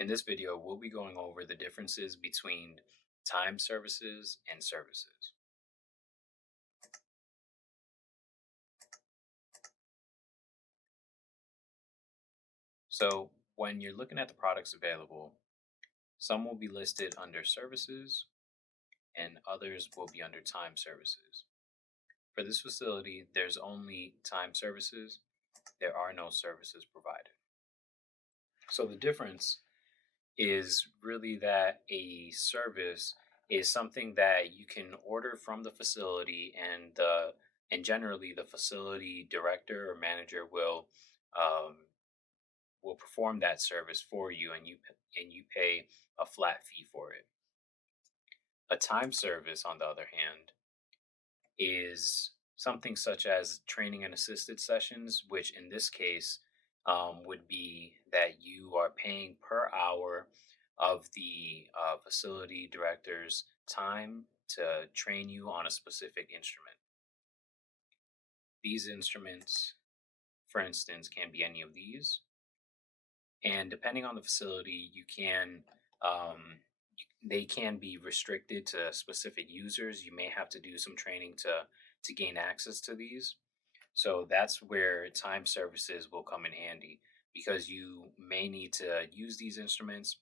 In this video, we'll be going over the differences between time services and services. So, when you're looking at the products available, some will be listed under services and others will be under time services. For this facility, there's only time services, there are no services provided. So, the difference is really that a service is something that you can order from the facility, and generally the facility director or manager um, will perform that service for you, and you pay a flat fee for it. A time service, on the other hand, is something such as training and assisted sessions, which in this case would be that you are paying per hour of the facility director's time to train you on a specific instrument. These instruments, for instance, can be any of these, and depending on the facility, they can be restricted to specific users. You may have to do some training to gain access to these. So that's where time services will come in handy because you may need to use these instruments.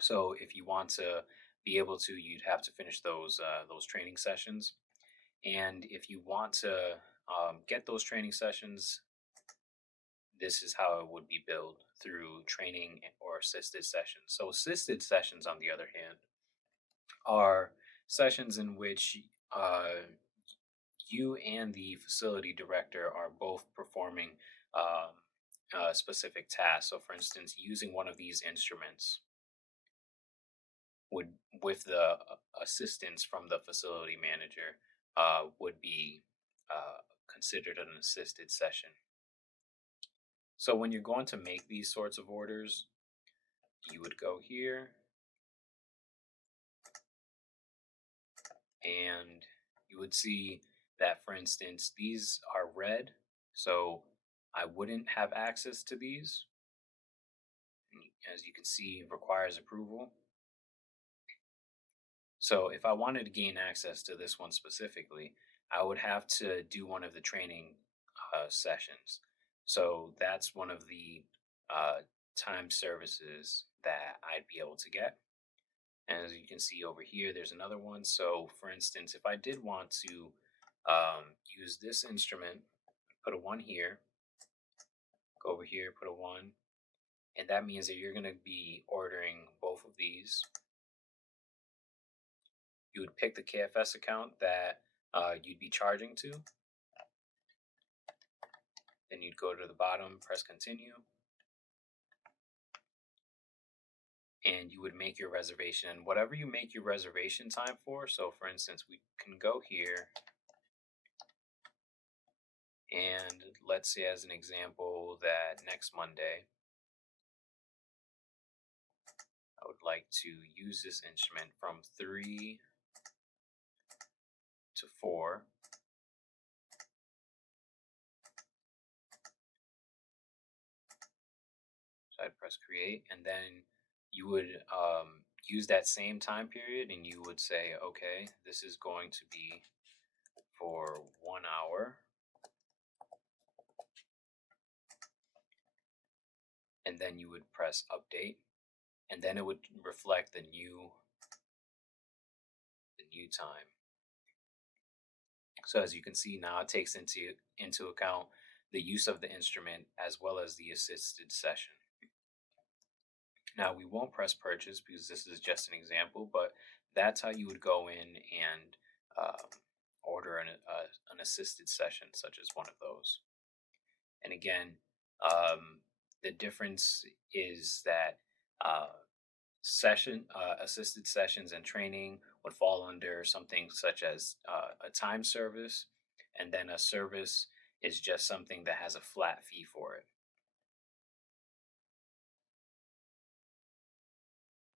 So if you want to be able to, you'd have to finish those training sessions. And if you want to get those training sessions, this is how it would be billed through training or assisted sessions. So assisted sessions, on the other hand, are sessions in which uh, you and the facility director are both performing a specific task. So, for instance, using one of these instruments would, with the assistance from the facility manager, would be considered an assisted session. So, when you're going to make these sorts of orders, you would go here and you would see that, for instance, these are red. So, I wouldn't have access to these. As you can see, requires approval. So if I wanted to gain access to this one specifically, I would have to do one of the training sessions. So that's one of the uh, time services that I'd be able to get. And as you can see over here, there's another one. So for instance, if I did want to use this instrument, put a one here, go over here, put a one, and that means that you're going to be ordering both of these. You would pick the KFS account that you'd be charging to. Then you'd go to the bottom, press continue, and you would make your reservation. And whatever you make your reservation time for, so for instance, we can go here and let's say, as an example, that next Monday, I would like to use this instrument from 3 to 4. So I'd press create, and then you would use that same time period, and you would say, okay, this is going to be for 1 hour, and then you would press update, and then it would reflect the new time. So as you can see now, it takes into account the use of the instrument as well as the assisted session. Now we won't press purchase because this is just an example, but that's how you would go in and um, order an assisted session such as one of those. And again, the difference is that uh, session assisted sessions and training would fall under something such as a time service, and then a service is just something that has a flat fee for it.